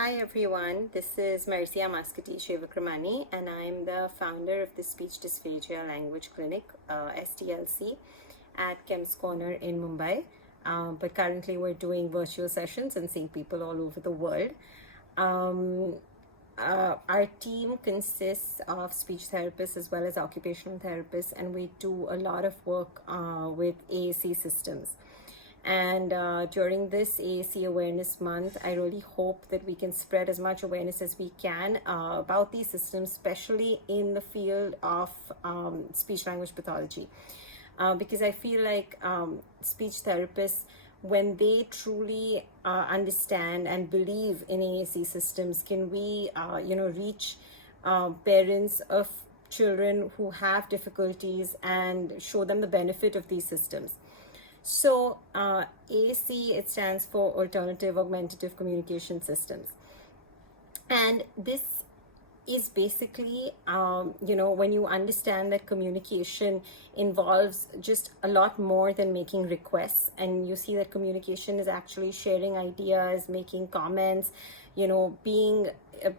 Hi everyone, this is Merzia Maskati, and I'm the founder of the Speech Dysphagia Language Clinic, SDLC, at Kem's Corner in Mumbai. But currently we're doing virtual sessions and seeing people all over the world. Our team consists of speech therapists as well as occupational therapists, and we do a lot of work with AAC systems. And during this AAC Awareness Month, I really hope that we can spread as much awareness as we can about these systems, especially in the field of speech language pathology. Because I feel like speech therapists, when they truly understand and believe in AAC systems, can we, reach parents of children who have difficulties and show them the benefit of these systems. So AAC, it stands for Alternative Augmentative Communication Systems. And this is basically, when you understand that communication involves just a lot more than making requests, and you see that communication is actually sharing ideas, making comments,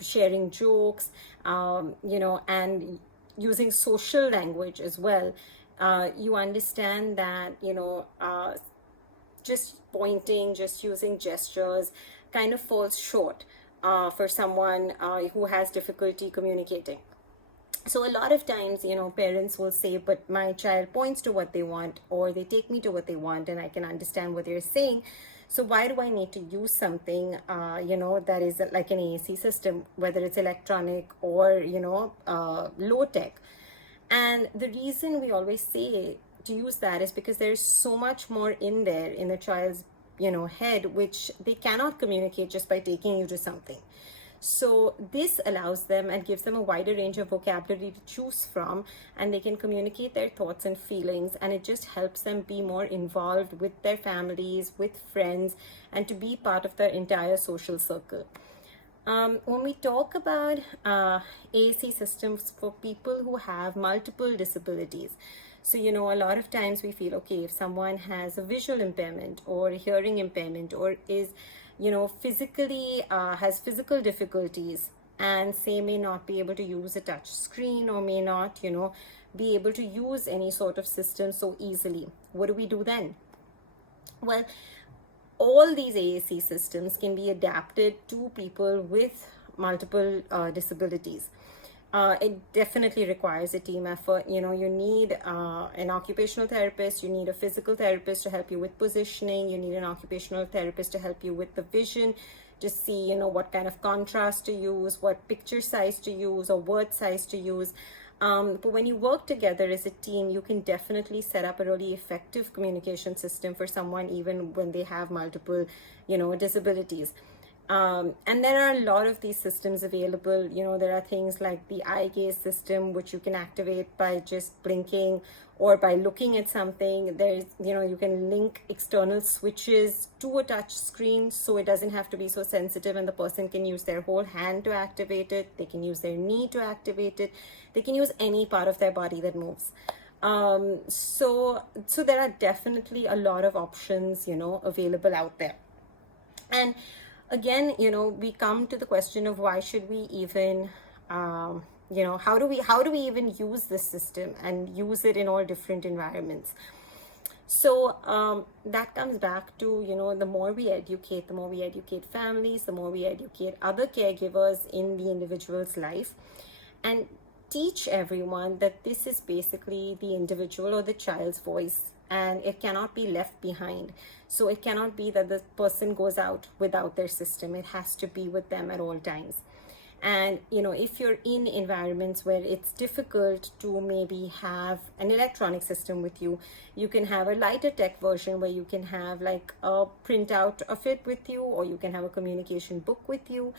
sharing jokes, and using social language as well. You understand that, just pointing, just using gestures kind of falls short for someone who has difficulty communicating. So a lot of times, parents will say, but my child points to what they want, or they take me to what they want, and I can understand what they're saying. So why do I need to use something, that is like an AAC system, whether it's electronic or, low tech? And the reason we always say to use that is because there's so much more in there in the child's, head, which they cannot communicate just by taking you to something. So this allows them and gives them a wider range of vocabulary to choose from, and they can communicate their thoughts and feelings, and it just helps them be more involved with their families, with friends, and to be part of their entire social circle. When we talk about AAC systems for people who have multiple disabilities, so, a lot of times we feel, okay, if someone has a visual impairment or a hearing impairment, or is, physically has physical difficulties, and say may not be able to use a touch screen, or may not, be able to use any sort of system so easily, what do we do then? Well, all these AAC systems can be adapted to people with multiple disabilities. It definitely requires a team effort. You need an occupational therapist, you need a physical therapist to help you with positioning, you need an occupational therapist to help you with the vision, to see, what kind of contrast to use, what picture size to use, or word size to use. But when you work together as a team, you can definitely set up a really effective communication system for someone, even when they have multiple, disabilities. And there are a lot of these systems available. There are things like the eye gaze system, which you can activate by just blinking or by looking at something. There's, you can link external switches to a touch screen, so it doesn't have to be so sensitive, and the person can use their whole hand to activate it. They can use their knee to activate it. They can use any part of their body that moves. So there are definitely a lot of options, available out there. And again, we come to the question of why should we even, how do we even use this system and use it in all different environments? So that comes back to, the more we educate families, the more we educate other caregivers in the individual's life, and teach everyone that this is basically the individual or the child's voice, and it cannot be left behind. So it cannot be that the person goes out without their system. It has to be with them at all times. And, if you're in environments where it's difficult to maybe have an electronic system with you, you can have a lighter tech version where you can have like a printout of it with you, or you can have a communication book with you.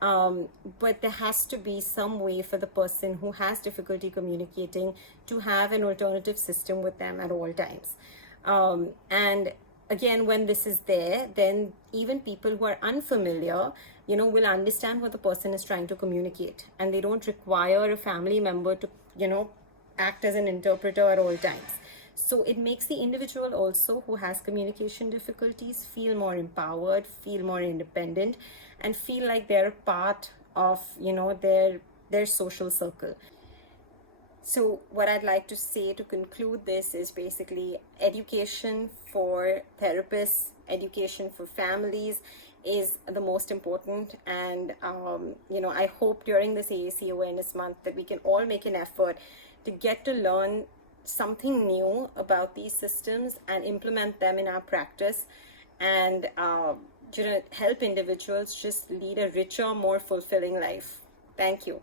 But there has to be some way for the person who has difficulty communicating to have an alternative system with them at all times. And again, when this is there, then even people who are unfamiliar, will understand what the person is trying to communicate, and they don't require a family member to, act as an interpreter at all times. So it makes the individual also who has communication difficulties feel more empowered, feel more independent, and feel like they're a part of, their social circle. So what I'd like to say to conclude this is basically education for therapists, education for families is the most important. And, I hope during this AAC Awareness Month that we can all make an effort to get to learn something new about these systems and implement them in our practice, and, help individuals just lead a richer, more fulfilling life. Thank you.